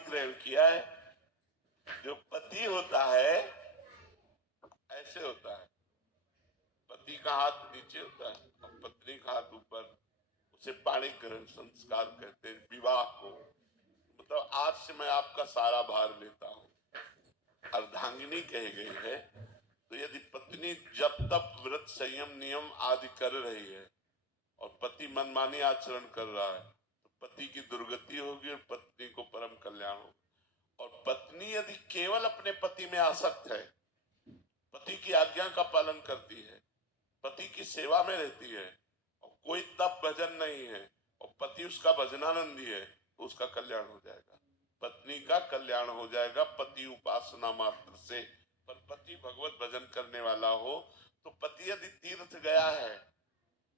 ग्रहण किया है। जो पति होता है ऐसे होता है, पति का हाथ नीचे होता है और पत्नी का हाथ ऊपर, उसे पाणी ग्रहण संस्कार कहते हैं विवाह को। मतलब आज से मैं आपका सारा भार लेता हूँ, अर्धांगिनी कही गई है। तो यदि पत्नी जब तक व्रत संयम नियम आदि कर रही है और पति मनमानी आचरण कर रहा है तो पति की दुर्गति होगी और पत्नी को परम कल्याण होगा। और पत्नी यदि केवल अपने पति में आसक्त है, पति की आज्ञा का पालन करती है, पति की सेवा में रहती है और कोई तप भजन नहीं है और पति उसका भजनानंदी है तो उसका कल्याण हो जाएगा, पत्नी का कल्याण हो जाएगा पति उपासना मात्र से। पर पति भगवत भजन करने वाला हो तो पति यदि तीर्थ गया है,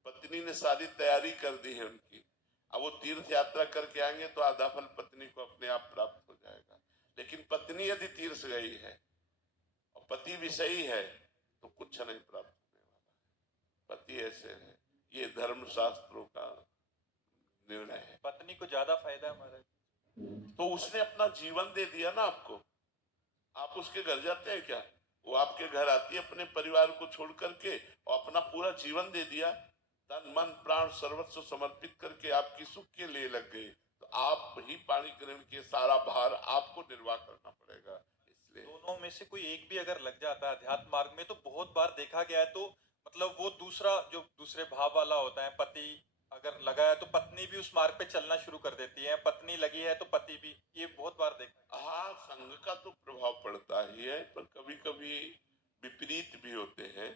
पत्नी ने सारी तैयारी कर दी है उनकी, अब वो तीर्थ यात्रा करके आएंगे तो आधा फल पत्नी को अपने आप प्राप्त हो जाएगा। लेकिन पत्नी यदि तीर्थ गई है और पति विषयी है तो कुछ नहीं प्राप्त होने वाला है। पति ऐसे है, ये धर्म शास्त्रों का निर्णय है। पत्नी को ज्यादा फायदा है महाराज, तो उसने अपना जीवन दे दिया ना आपको। आप उसके घर जाते हैं क्या? वो आपके घर आती है अपने परिवार को छोड़ करके और अपना पूरा जीवन दे दिया, तन मन प्राण सर्वस्व समर्पित करके आपकी सुख के लिए लग गई। तो आप ही पाणी ग्रहण के सारा भार आपको निर्वाह करना पड़ेगा। इसलिए दोनों में से कोई एक भी अगर लग जाता है अध्यात्म मार्ग में तो बहुत बार देखा गया है, तो मतलब वो दूसरा जो दूसरे भाव वाला होता है, पति अगर लगा है तो पत्नी भी उस मार्ग पे चलना शुरू कर देती है, पत्नी लगी है तो पति भी, ये बहुत बार देखा है। हाँ, संघ का तो प्रभाव पड़ता ही है, पर कभी कभी विपरीत भी होते हैं।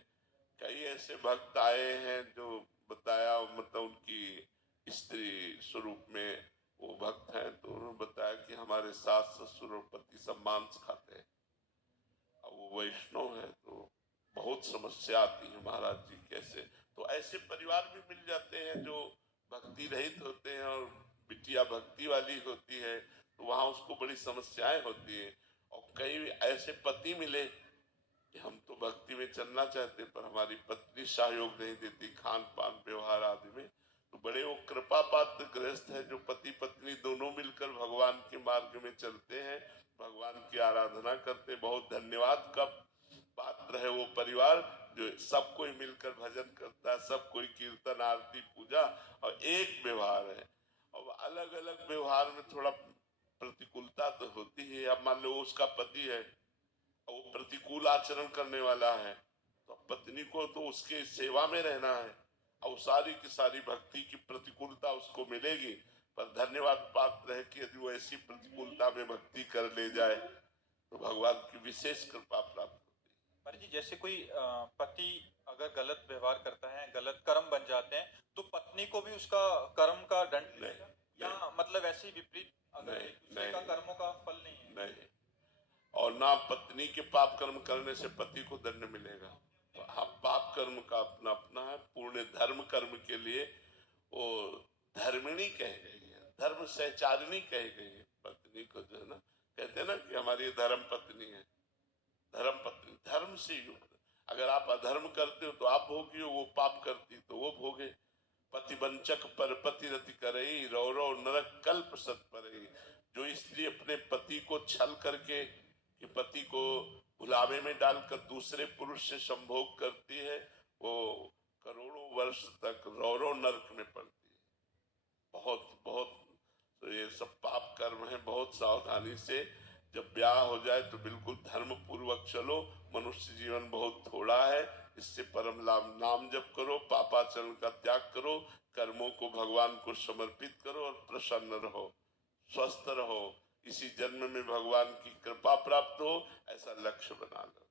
कई ऐसे भक्त आए हैं जो बताया, मतलब उनकी स्त्री स्वरूप में वो भक्त हैं, तो उन्होंने बताया कि हमारे सास ससुर और पति सब मांस खाते हैं। अब वो वैष्णव है तो बहुत समस्या आती है महाराज जी कैसे। तो ऐसे परिवार भी मिल जाते हैं जो भक्ति रहित होते हैं और बिटिया भक्ति वाली होती है, तो वहां उसको बड़ी समस्याएं होती है। और कई ऐसे पति मिले कि हम तो भक्ति में चलना चाहते पर हमारी पत्नी सहयोग नहीं देती खान पान व्यवहार आदि में, तो बड़े वो कृपा पात्र गृहस्थ है जो पति पत्नी दोनों मिलकर भगवान के मार्ग में चलते हैं, भगवान की आराधना करते। बहुत धन्यवाद का पात्र है वो परिवार जो सब कोई मिलकर भजन करता है, सब कोई कीर्तन आरती पूजा और एक व्यवहार है। और अलग अलग व्यवहार में थोड़ा प्रतिकूलता तो होती है। अब मान लो उसका पति है और वो प्रतिकूल आचरण करने वाला है तो पत्नी को तो उसके सेवा में रहना है और सारी की सारी भक्ति की प्रतिकूलता उसको मिलेगी। पर धन्यवाद पात्र है कि यदि वो ऐसी प्रतिकूलता में भक्ति कर ले जाए तो भगवान की विशेष कृपा प्राप्त होती है। पर जी जैसे कोई पति अगर गलत व्यवहार करता है, गलत कर्म बन जाते हैं, तो पत्नी को भी उसका कर्म का दंड मिलेगा या मतलब ऐसे विपरीत अगर दूसरे का कर्मों का फल नहीं है? नहीं, और ना पत्नी के पाप कर्म करने से पति को दंड मिलेगा। तो हाँ, पाप कर्म का अपना अपना है। पूर्ण धर्म कर्म के लिए वो धर्मिणी कह गई है, धर्म सहचारिणी कह गई है पत्नी को, जो है ना, कहते हैं ना कि हमारी धर्म पत्नी है, धर्म पत्नी, धर्म से युक्त। अगर आप अधर्म करते हो तो आप भोगी हो, वो पाप करती तो वो भोगे। पतिवंचक पर पति रति करई, रौ रौ नरक कल्प सत परई। जो स्त्री अपने पति को छल करके कि पति को भुलावे में डालकर दूसरे पुरुष से संभोग करती है, वो करोड़ों वर्ष तक रौ रौ नरक में पड़ती है। बहुत बहुत तो ये सब पाप कर्म है, बहुत सावधानी से। जब ब्याह हो जाए तो बिल्कुल धर्म पूर्वक चलो। मनुष्य जीवन बहुत थोड़ा है, इससे परम लाभ नाम जप करो, पापाचरण का त्याग करो, कर्मों को भगवान को समर्पित करो और प्रसन्न रहो, स्वस्थ रहो। इसी जन्म में भगवान की कृपा प्राप्त हो, ऐसा लक्ष्य बना लो।